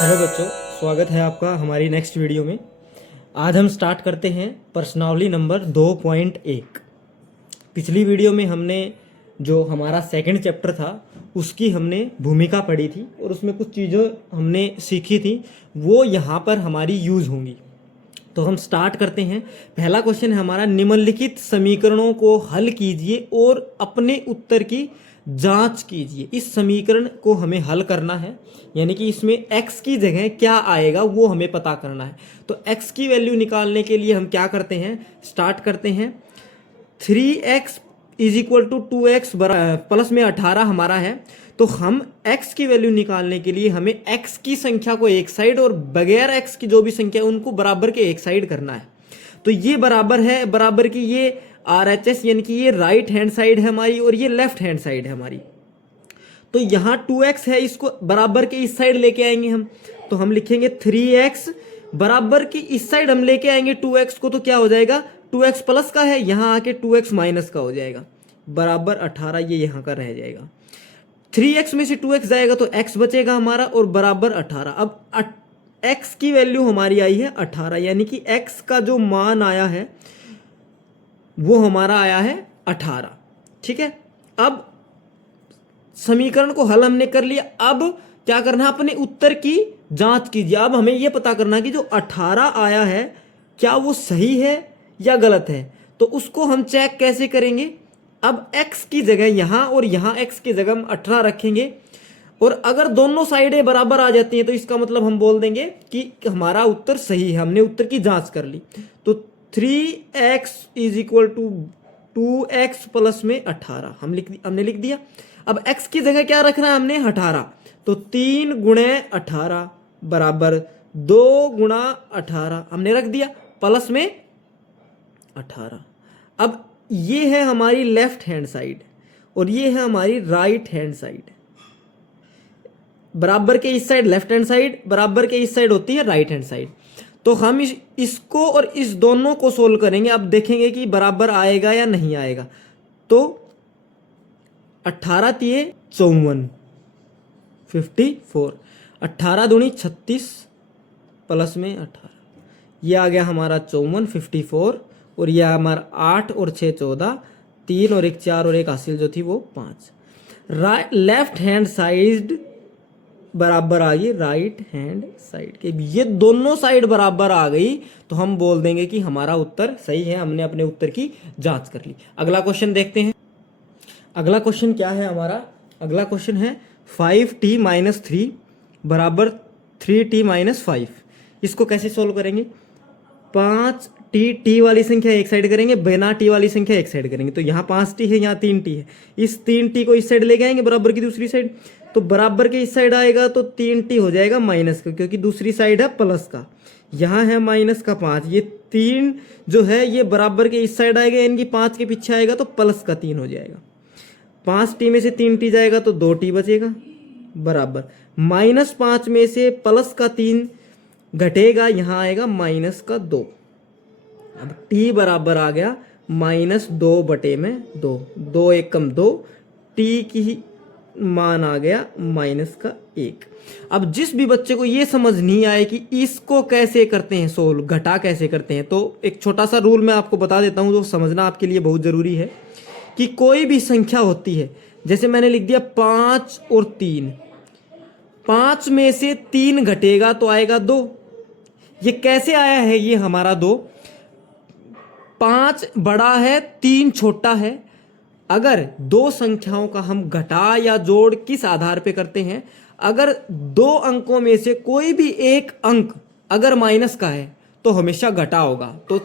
Hello बच्चों, स्वागत है आपका हमारी नेक्स्ट वीडियो में। आज हम स्टार्ट करते हैं प्रश्नावली नंबर 2.1। पिछली वीडियो में हमने जो हमारा सेकंड चैप्टर था उसकी हमने भूमिका पढ़ी थी और उसमें कुछ चीज़ें हमने सीखी थी, वो यहाँ पर हमारी यूज़ होंगी। तो हम स्टार्ट करते हैं। पहला क्वेश्चन है हमारा, निम्नलिखित समीकरणों को हल कीजिए और अपने उत्तर की जांच कीजिए। इस समीकरण को हमें हल करना है, यानी कि इसमें x की जगह क्या आएगा वो हमें पता करना है। तो x की वैल्यू निकालने के लिए हम क्या करते हैं, स्टार्ट करते हैं। 3x is equal to 2x plus में 18 हमारा है। तो हम x की वैल्यू निकालने के लिए हमें x की संख्या को एक साइड और बगैर x की जो भी संख्या है उनको बराबर के एक साइड करना है। तो ये बराबर है, बराबर की ये RHS यानी कि ये राइट हैंड साइड है हमारी और ये लेफ्ट हैंड साइड है हमारी। तो यहाँ 2x है, इसको बराबर के इस साइड लेके आएंगे हम। तो हम लिखेंगे 3x बराबर की इस साइड हम लेके आएंगे 2x को, तो क्या हो जाएगा, 2x प्लस का है, यहाँ आके 2x माइनस का हो जाएगा, बराबर 18 ये यहाँ का रह जाएगा। 3x में से 2x जाएगा तो x बचेगा हमारा और बराबर 18। अब x की वैल्यू हमारी आई है 18, यानी कि x का जो मान आया है वो हमारा आया है 18। ठीक है, अब समीकरण को हल हमने कर लिया। अब क्या करना है, अपने उत्तर की जांच कीजिए। अब हमें यह पता करना है कि जो 18 आया है क्या वो सही है या गलत है। तो उसको हम चेक कैसे करेंगे, अब x की जगह यहाँ और यहाँ x की जगह हम 18 रखेंगे और अगर दोनों साइडें बराबर आ जाती हैं तो इसका मतलब हम बोल देंगे कि हमारा उत्तर सही है, हमने उत्तर की जांच कर ली। तो 3x is equal to 2x plus में 18 हमने लिख दिया। अब x की जगह क्या रखना है हमने, 18। तो 3 गुणे 18 बराबर 2 गुणा 18 हमने रख दिया प्लस में 18। अब ये है हमारी लेफ्ट हैंड साइड और ये है हमारी राइट हैंड साइड। बराबर के इस साइड लेफ्ट हैंड साइड, बराबर के इस साइड होती है राइट हैंड साइड। तो हम इसको और इस दोनों को सोल्व करेंगे। अब देखेंगे कि बराबर आएगा या नहीं आएगा। तो 18 तिये 54, 54, 18 दूनी 36 प्लस में 18, ये आ गया हमारा 54, 54 और यह हमारा 8 और 6 14, 3 और 1 4 और 1 हासिल जो थी वो 5। लेफ्ट हैंड साइड बराबर आ गई राइट हैंड साइड के। ये दोनों साइड बराबर आ गई तो हम बोल देंगे कि हमारा उत्तर सही है, हमने अपने उत्तर की जांच कर ली। अगला क्वेश्चन देखते हैं। अगला क्वेश्चन क्या है हमारा, अगला क्वेश्चन है 5t माइनस 3 बराबर 3t माइनस 5। इसको कैसे सोल्व करेंगे, 5t t वाली संख्या एक साइड करेंगे, बिना t वाली संख्या एक साइड करेंगे। तो यहाँ 5t है, यहाँ 3t है, इस 3t को इस साइड लेके आएंगे बराबर की दूसरी साइड। तो बराबर के इस साइड आएगा तो 3t हो जाएगा माइनस का, क्योंकि दूसरी साइड है प्लस का, यहाँ है माइनस का 5। ये 3 जो है ये बराबर के इस साइड आएगा, यानी कि 5 के पीछे आएगा तो प्लस का 3 हो जाएगा। 5t में से 3t जाएगा तो 2t बचेगा, बराबर माइनस 5 में से प्लस का 3 घटेगा, यहाँ आएगा माइनस का 2। अब t बराबर आ गया -2/2, 2 1 कम 2, t की मान आ गया माइनस का 1। अब जिस भी बच्चे को ये समझ नहीं आए कि इसको कैसे करते हैं सोल्व, घटा कैसे करते हैं, तो एक छोटा सा रूल मैं आपको बता देता हूँ जो समझना आपके लिए बहुत ज़रूरी है। कि कोई भी संख्या होती है, जैसे मैंने लिख दिया 5 और 3, 5 में से 3 घटेगा तो आएगा 2। ये कैसे आया है, ये हमारा 2, 5 बड़ा है 3 छोटा है। अगर दो संख्याओं का हम घटा या जोड़ किस आधार पे करते हैं, अगर दो अंकों में से कोई भी एक अंक अगर माइनस का है तो हमेशा घटा होगा। तो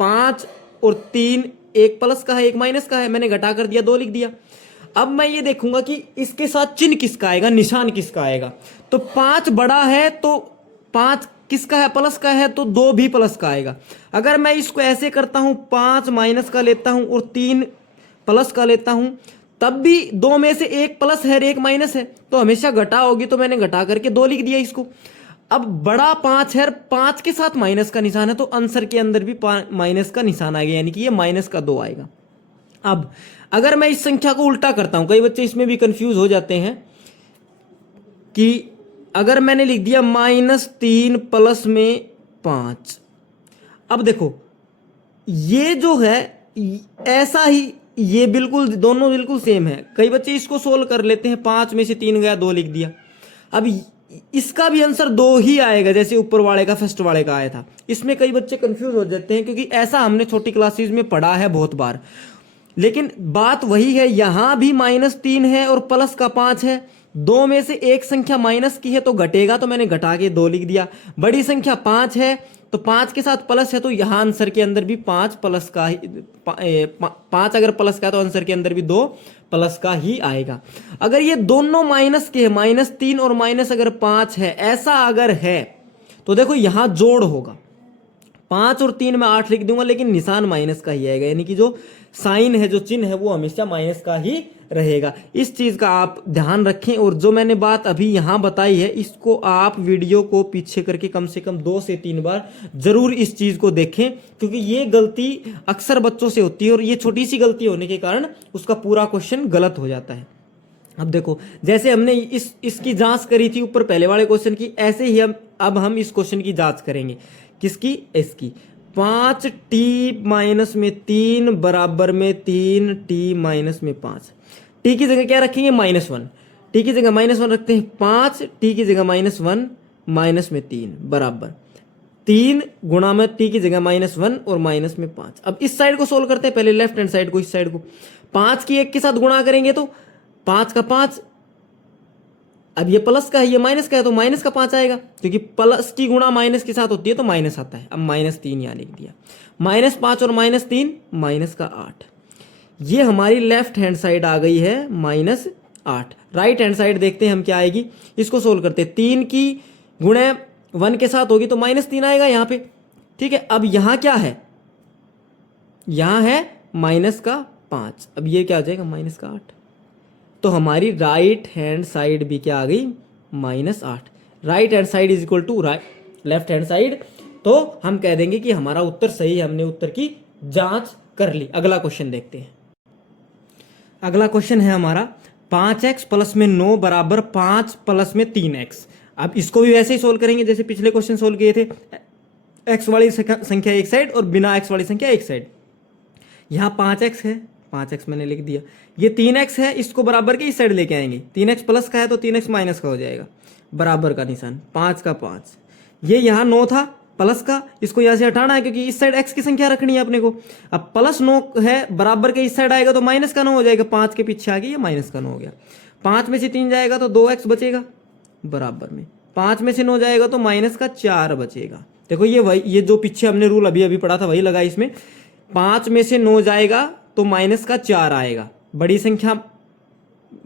5 और 3, एक प्लस का है एक माइनस का है, मैंने घटा कर दिया 2 लिख दिया। अब मैं ये देखूंगा कि इसके साथ चिन्ह किसका आएगा, निशान किसका आएगा। तो 5 बड़ा है तो 5 किसका है, प्लस का है, तो 2 भी प्लस का आएगा। अगर मैं इसको ऐसे करता हूं, 5 माइनस का लेता हूं और 3 प्लस का लेता हूं, तब भी 2 में से एक प्लस है एक माइनस है, तो हमेशा घटा होगी। तो मैंने घटा करके 2 लिख दिया इसको। अब बड़ा 5 है, 5 के साथ माइनस का निशान है, तो आंसर के अंदर भी माइनस का निशान आ गया, यानी कि ये माइनस का 2 आएगा। अब अगर मैं इस संख्या को उल्टा करता हूं, कई बच्चे इसमें भी कंफ्यूज हो जाते हैं कि अगर मैंने लिख दिया -3 प्लस में 5, अब देखो ये जो है ऐसा ही, ये बिल्कुल दोनों बिल्कुल सेम है। कई बच्चे इसको सोल्व कर लेते हैं, 5 में से 3 गया 2 लिख दिया। अब इसका भी आंसर 2 ही आएगा जैसे ऊपर वाले का फर्स्ट वाले का आया था। इसमें कई बच्चे कंफ्यूज हो जाते हैं क्योंकि ऐसा हमने छोटी क्लासेस में पढ़ा है बहुत बार। लेकिन बात वही है, यहां भी -3 है और प्लस का 5 है। 2 में से एक संख्या माइनस की है तो घटेगा, तो मैंने घटा के 2 लिख दिया। बड़ी संख्या 5 है तो 5 के साथ प्लस है, तो यहां आंसर के अंदर भी 5 प्लस का ही 5 अगर प्लस का है तो आंसर के अंदर भी 2 प्लस का ही आएगा। अगर ये दोनों माइनस के है, -3 और माइनस अगर 5 है, ऐसा अगर है तो देखो यहां जोड़ होगा। 5 और 3 में 8 लिख दूंगा, लेकिन निशान माइनस का ही आएगा, यानी कि जो साइन है, जो चिन्ह है, वो हमेशा माइनस का ही रहेगा। इस चीज का आप ध्यान रखें। और जो मैंने बात अभी यहां बताई है, इसको आप वीडियो को पीछे करके कम से कम 2 से 3 बार जरूर इस चीज को देखें, क्योंकि ये गलती अक्सर बच्चों से होती है और ये छोटी सी गलती होने के कारण उसका पूरा क्वेश्चन गलत हो जाता है। अब देखो, जैसे हमने इसकी जांच करी थी ऊपर पहले वाले क्वेश्चन की, ऐसे ही अब हम इस क्वेश्चन की जांच करेंगे। किसकी? इसकी। 5t माइनस में 3 बराबर में 3t माइनस में 5। टी की जगह क्या रखेंगे? -1। टी की जगह -1 रखते हैं। 5 टी की जगह -1 माइनस में 3 बराबर 3 गुणा में टी की जगह -1 और माइनस में 5। अब इस साइड को सोल्व करते हैं, पहले लेफ्ट हैंड साइड को, इस साइड को 5 की 1 के साथ गुणा करेंगे तो 5 का 5। अब ये प्लस का है, ये माइनस का है, तो माइनस का 5 आएगा, क्योंकि प्लस की गुणा माइनस के साथ होती है तो माइनस आता है। अब -3 यहाँ लिख दिया। -5 और -3 माइनस का 8। ये हमारी लेफ्ट हैंड साइड आ गई है -8। राइट हैंड साइड देखते हैं हम क्या आएगी, इसको सोल्व करते हैं। 3 की गुणे 1 के साथ होगी तो -3 आएगा यहाँ पे। ठीक है, अब यहाँ क्या है? यहाँ है -5। अब ये क्या आ जाएगा? -8। तो हमारी राइट हैंड साइड भी क्या आ गई? -8। Right hand side is equal to left hand side. तो हम कह देंगे कि हमारा उत्तर सही है, हमने उत्तर की जांच कर ली। अगला क्वेश्चन देखते हैं। अगला क्वेश्चन है हमारा 5x प्लस में 9 बराबर 5 प्लस में 3x। अब इसको भी वैसे ही सोल्व करेंगे जैसे पिछले क्वेश्चन सोल्व किए थे। x वाली संख्या एक साइड और बिना x वाली संख्या एक साइड। यहाँ 5x है, 5x मैंने लिख दिया। ये 3x है, इसको बराबर के इस साइड लेके आएंगे। 3x प्लस का है तो 3x माइनस का हो जाएगा, बराबर का निशान, 5 का 5। ये यहाँ 9 था प्लस का, इसको यहाँ से हटाना है क्योंकि इस साइड x की संख्या रखनी है अपने को। अब +9 है, बराबर के इस साइड आएगा तो -9 हो जाएगा। 5 के पीछे आ गई, ये -9 हो गया। 5 में से 3 जाएगा तो 2x बचेगा बराबर में। 5 में से 9 जाएगा तो -4 बचेगा। देखो ये जो पीछे हमने रूल अभी पढ़ा था वही लगा इसमें। 5 में से 9 जाएगा तो -4 आएगा। बड़ी संख्या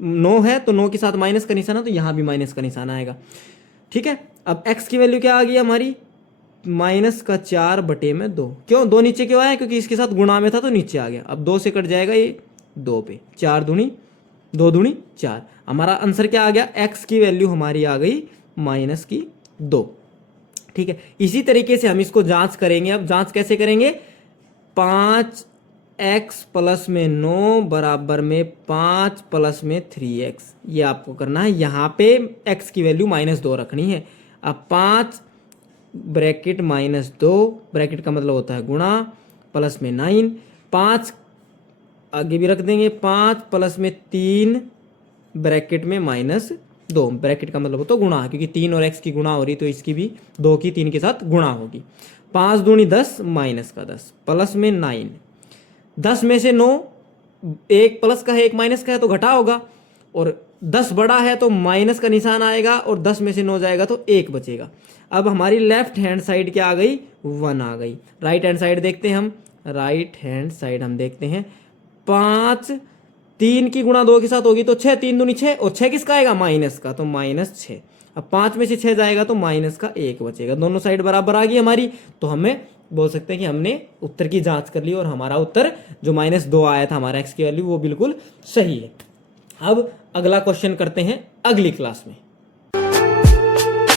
9 है तो 9 के साथ माइनस का निशान है, तो यहाँ भी माइनस का निशान आएगा। ठीक है, अब x की वैल्यू क्या आ गई हमारी? -4/2। क्यों 2 नीचे क्यों आया? क्योंकि इसके साथ गुणा में था तो नीचे आ गया। अब 2 से कट जाएगा ये 2 पे, 4 दूनी 2 दूनी 4। हमारा आंसर क्या आ गया? x की वैल्यू हमारी आ गई -2। ठीक है, इसी तरीके से हम इसको जांच करेंगे। अब जांच कैसे करेंगे? 5x प्लस में 9 बराबर में 5 प्लस में 3x, ये आपको करना है। यहाँ पे x की वैल्यू -2 रखनी है। अब 5 ब्रैकेट -2, ब्रैकेट का मतलब होता है गुणा, प्लस में 9, 5 आगे भी रख देंगे। 5 प्लस में 3 ब्रैकेट में -2, ब्रैकेट का मतलब होता है गुणा, क्योंकि 3 और x की गुणा हो रही तो इसकी भी 2 की 3 के साथ गुणा होगी। 5 दूनी 10 -10 प्लस में 9। 10 में से 9, एक प्लस का है एक माइनस का है तो घटा होगा, और 10 बड़ा है तो माइनस का निशान आएगा, और 10 में से 9 जाएगा तो 1 बचेगा। अब हमारी लेफ्ट हैंड साइड क्या आ गई? 1 आ गई। राइट हैंड साइड देखते हैं हम। राइट हैंड साइड हम देखते हैं 5 3 की गुणा 2 के साथ होगी तो 6, 3 दूनी 6, और 6 किसका आएगा? माइनस का, तो -6। अब 5 में से 6 जाएगा तो माइनस का 1 बचेगा। दोनों साइड बराबर आ गई हमारी, तो हमें बोल सकते हैं कि हमने उत्तर की जांच कर ली और हमारा उत्तर जो -2 आया था हमारा x की वैल्यू, वो बिल्कुल सही है। अब अगला क्वेश्चन करते हैं अगली क्लास में।